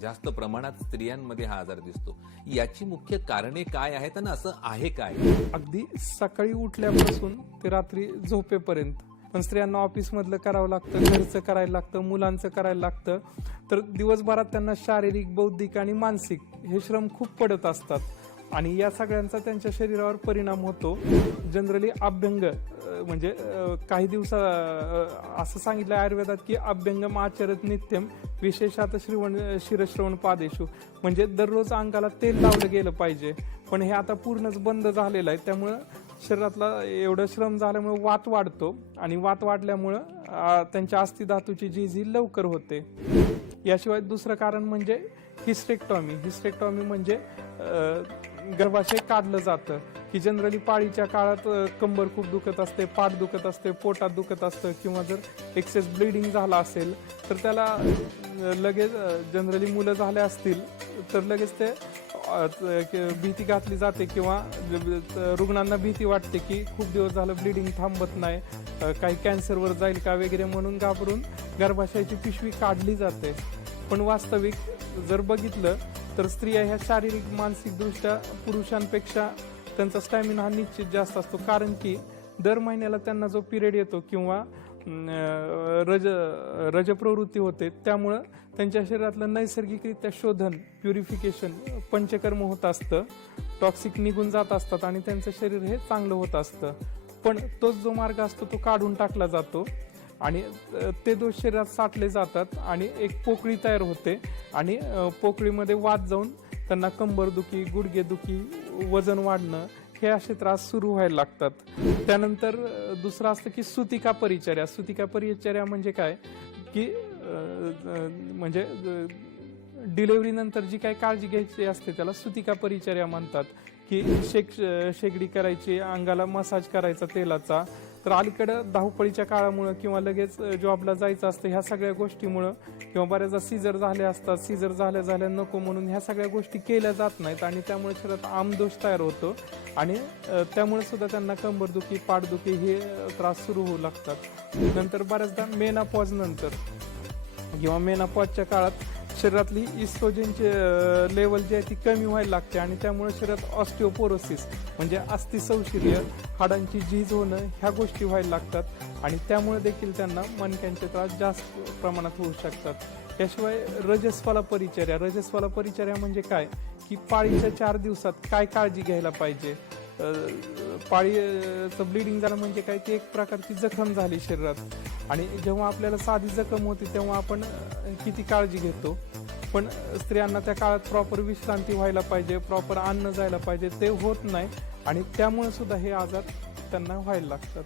जास्त प्रमाणात स्त्रियांमध्ये हा आजार दिसतो. याची मुख्य कारणे काय आहेत आणि असं आहे काय? अगदी सकाळी उठल्यापासून ते रात्री झोपेपर्यंत. पण स्त्रियांना ऑफिसमधलं करावं लागतं घरचं करायला लागतं मुलांचं करायला लागतं. तर दिवसभरात त्यांना शारीरिक बौद्धिक आणि मानसिक हे श्रम खूप पडत असतात. आणि या सगळ्यांचा त्यांच्या शरीरावर परिणाम होतो. जनरली अभ्यंग म्हणजे काही दिवसा असं सांगितलं आयुर्वेदात की अभ्यंगम आचरत नित्यम विशेषात श्रीवण शिरश्रवण पादेशू म्हणजे दररोज अंगाला तेल लावलं गेलं पाहिजे. पण हे आता पूर्णच बंद झालेलं आहे. त्यामुळं शरीरातला एवढं श्रम झाल्यामुळे वात वाढतो. आणि वात वाढल्यामुळं त्यांच्या अस्थिधातूची झीज झी लवकर होते. याशिवाय दुसरं कारण म्हणजे हिस्टेक्टॉमी. हिस्टेक्टॉमी म्हणजे गर्भाशय काढलं जातं की जनरली पाळीच्या काळात कंबर खूप दुखत असते पाठ दुखत असते पोटात दुखत असतं किंवा जर एक्सेस ब्लिडिंग झाला असेल तर त्याला लगेच जनरली मुलं झाले असतील तर लगेच ते भीती घातली जाते किंवा रुग्णांना भीती वाटते की खूप दिवस झालं ब्लिडिंग थांबत नाही काही कॅन्सरवर जाईल का वगैरे म्हणून घाबरून गर्भाशयाची पिशवी काढली जाते. पण वास्तविक जर बघितलं तर स्त्रिया ह्या शारीरिक मानसिकदृष्ट्या पुरुषांपेक्षा त्यांचा स्टॅमिना हा निश्चित जास्त असतो. कारण की दर महिन्याला त्यांना जो पिरियड येतो किंवा रज रजप्रवृत्ती होते त्यामुळं त्यांच्या शरीरातलं नैसर्गिकरित्या शोधन प्युरिफिकेशन पंचकर्म होत असतं. टॉक्सिक निघून जात असतात आणि त्यांचं शरीर हे चांगलं होत असतं. पण तोच जो मार्ग असतो तो काढून टाकला जातो. आणि ते दोष शरीरात साठले जातात आणि एक पोकळी तयार होते आणि पोकळीमध्ये वाद जाऊन त्यांना कंबरदुखी गुडघेदुखी वजन वाढणं हे असे त्रास सुरू व्हायला लागतात. त्यानंतर दुसरं असतं की सुतिका परिचर्या. सुतिका परिचर्या म्हणजे काय? की म्हणजे डिलेवरीनंतर जी काही काळजी घ्यायची असते त्याला सुतिका परिचर्या म्हणतात. की शेक शेगडी करायची अंगाला मसाज करायचा तेलाचा तर अलीकडं धावपळीच्या काळामुळं किंवा लगेच जॉबला जायचं असतं ह्या सगळ्या गोष्टीमुळं किंवा बऱ्याचदा सीझर झाले असतात सीझर झाल्या झाल्या नको म्हणून ह्या सगळ्या गोष्टी केल्या जात नाहीत आणि त्यामुळे शरीरात आमदोष तयार होतो आणि त्यामुळे सुद्धा त्यांना कंबरदुखी पाठदुखी हे त्रास सुरू होऊ लागतात. नंतर बऱ्याचदा मेनापॉज नंतर किंवा मेनापॉजच्या काळात शरीरातली इस्ट्रोजनचे लेवल जी आहे ती कमी व्हायला लागते आणि त्यामुळे शरीरात ऑस्टिओपोरोसिस म्हणजे अस्थिसौशिर्य हाडांची झीज होणं ह्या गोष्टी व्हायला लागतात. आणि त्यामुळे देखील त्यांना मणक्यांचे त्रास जास्त प्रमाणात होऊ शकतात. याशिवाय रजस्वाला परिचर्या. रजस्वाला परिचर्या म्हणजे काय? की पाळीच्या चार दिवसात काय काळजी घ्यायला पाहिजे? पाळीचं ब्लिडिंग झालं म्हणजे काय ती एक प्रकारची जखम झाली शरीरात. आणि जेव्हा आपल्याला साधी जखम होती तेव्हा आपण किती काळजी घेतो. पण स्त्रियांना त्या काळात प्रॉपर विश्रांती व्हायला पाहिजे प्रॉपर अन्न जायला पाहिजे ते होत नाही. आणि त्यामुळे सुद्धा हे आजार त्यांना व्हायला लागतात.